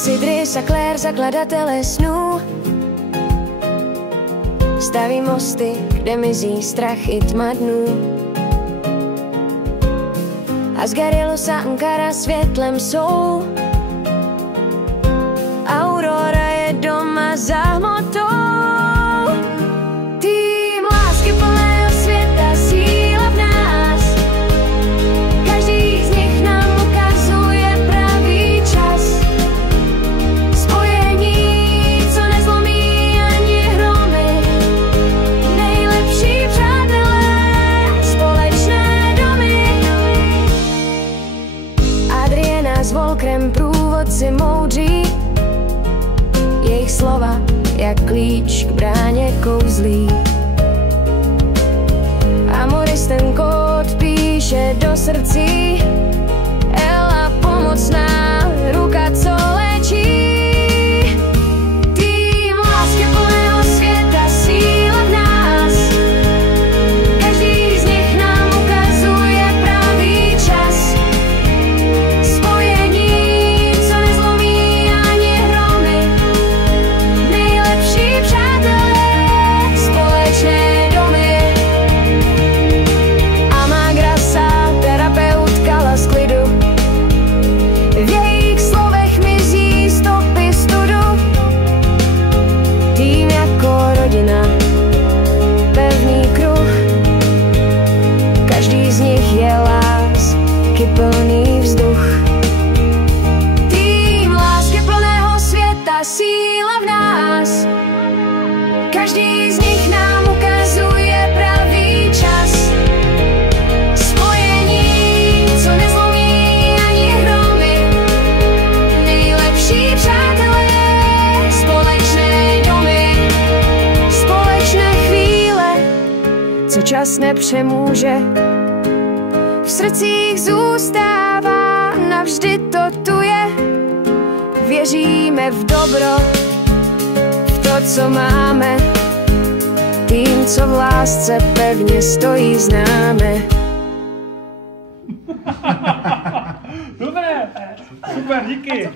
Sidris a Claire, zakladatelé snů, staví mosty, kde mizí strach i tma dnů. Asgarilos a Ankara světlem jsou, Aurora je doma za hmotou. Tým lásky plného světa, síla v nás, každý z nich nám ukazuje pravý čas. Spojení, co nezlomí ani hromy, nejlepší přátelé, společné domy. Adriana s Volkrem, průvodci moudří, jejich slova jak klíč k bráně kouzlí. Amoris ten kód píše do srdcí, Ela pomocná ruka, co léčí. Tým lásky plného světa, síla v nás, každý z nich nám ukazuje pravý čas. Spojení, co nezlomí ani hromy, nejlepší přátelé, společné domy. Amagrasa, terapeutka las klidu, v jejich slovech mizí stopy studu. Tým jako rodina, pevný kruh, každý z nich je lásky plný vzduch. Tým lásky plného světa, síla v nás, každý z nich nám ukazuje pravý čas. Spojení, co nezlomí ani hromy, nejlepší přátelé, společné domy, společné chvíle, co čas nepřemůže, v srdcích zůstává, navždy to tu je. Věříme v dobro, v to, co máme, tým, co v lásce pevně stojí, známe. Dobré, super, díky.